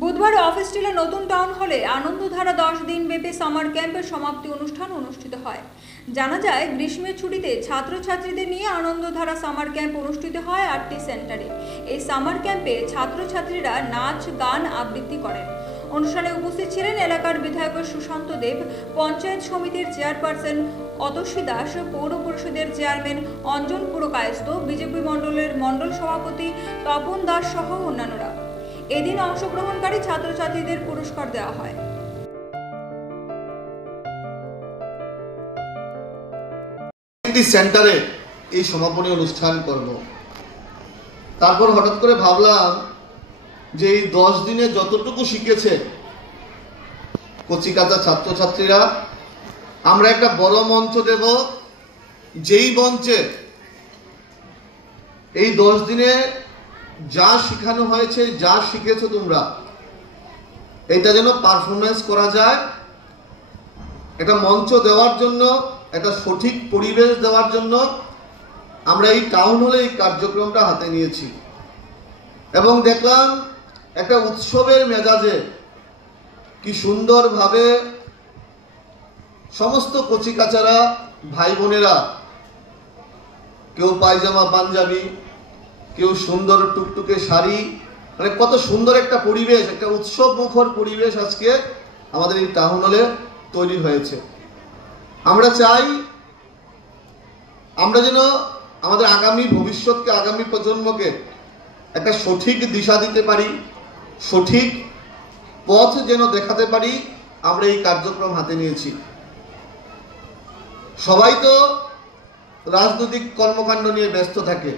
বুধবার অফিস স্টিলে নতুন টাউন হলে আনন্দধারা 10 দিন ব্যাপী সামার ক্যাম্পের সমাপ্তি অনুষ্ঠান অনুষ্ঠিত হয়। জানা যায়, গ্রীষ্মের ছুটিতে ছাত্রছাত্রীদের নিয়ে আনন্দধারা সামার ক্যাম্প অনুষ্ঠিত হয় আরটি সেন্টারে। এই সামার ক্যাম্পে ছাত্রছাত্রীরা নাচ, গান, আবৃত্তি করেন। অনুষ্ঠানে উপস্থিত ছিলেন এলাকার বিধায়ক সুশান্ত দেব, পঞ্চায়েত সমিতির চেয়ারপারসন অতসী দাস, পৌর পরিষদের চেয়ারম্যান অঞ্জন পুরকায়স্থ, বিজেপি মণ্ডলের মণ্ডল সভাপতি তপন দাস সহ অন্যান্যরা। এদিন অংশগ্রহণকারী ছাত্রছাত্রীদের পুরস্কার দেওয়া হয়। সেন্টারে এই সমাপনী অনুষ্ঠান করব, তারপর হঠাৎ করে ভাবলাম যে এই 10 দিনে যতটুকু শিখেছে কচিকাঁচা ছাত্রছাত্রীরা, আমরা একটা বড় মঞ্চ দেব, যেই মঞ্চে এই 10 দিনে যা শেখানো হয়েছে, যা শিখেছো তোমরা, এটা যেন পারফরমেন্স করা যায়। একটা মঞ্চ দেওয়ার জন্য, একটা সঠিক পরিবেশ দেওয়ার জন্য আমরা এই টাউন হলে এই কার্যক্রমটা হাতে নিয়েছি এবং দেখলাম একটা উৎসবের মেজাজে কি সুন্দরভাবে সমস্ত কচিকাচারা ভাই বোনেরা, কেউ পায়জামা পাঞ্জাবি, কেউ সুন্দর টুকটুকে শাড়ি, মানে কত সুন্দর একটা পরিবেশ, একটা উৎসব মুখর পরিবেশ আজকে আমাদের এই টাউন হলে তৈরি হয়েছে। আমরা চাই আমরা যেন আমাদের আগামী ভবিষ্যৎকে, আগামী প্রজন্মকে একটা সঠিক দিশা দিতে পারি, সঠিক পথ যেন দেখাতে পারি। আমরা এই কার্যক্রম হাতে নিয়েছি। সবাই তো রাজনৈতিক কর্মকাণ্ড নিয়ে ব্যস্ত থাকে,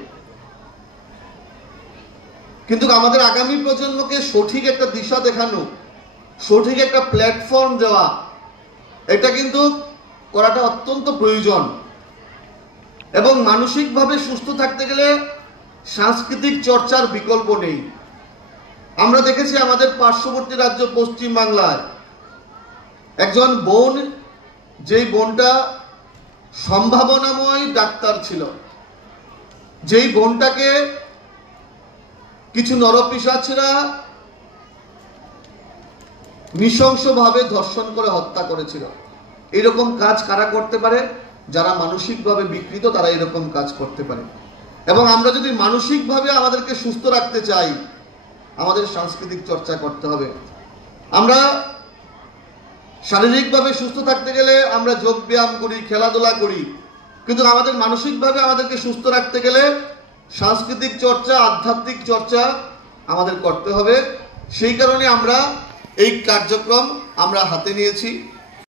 কিন্তু আমাদের আগামী প্রজন্মকে সঠিক একটা দিশা দেখানো, সঠিক একটা প্ল্যাটফর্ম দেওয়া, এটা কিন্তু করাটা অত্যন্ত প্রয়োজন। এবং মানসিকভাবে সুস্থ থাকতে গেলে সাংস্কৃতিক চর্চার বিকল্প নেই। আমরা দেখেছি আমাদের পার্শ্ববর্তী রাজ্য পশ্চিম বাংলায় একজন বোন, যেই বোনটা সম্ভাবনাময় ডাক্তার ছিল, যেই বোনটাকে কিছু নরপিশাচরা নৃশংসভাবে ধর্ষণ করে হত্যা করেছিল। এরকম কাজ কারা করতে পারে? যারা মানসিকভাবে বিকৃত, তারা এরকম কাজ করতে পারে। এবং আমরা যদি মানসিকভাবে আমাদেরকে সুস্থ রাখতে চাই, আমাদের সাংস্কৃতিক চর্চা করতে হবে। আমরা শারীরিকভাবে সুস্থ থাকতে গেলে আমরা যোগ ব্যায়াম করি, খেলাধুলা করি, কিন্তু আমাদের মানসিকভাবে আমাদেরকে সুস্থ রাখতে গেলে সাংস্কৃতিক চর্চা, আধ্যাত্মিক চর্চা আমাদের করতে হবে। সেই কারণে আমরা এই কার্যক্রম আমরা হাতে নিয়েছি।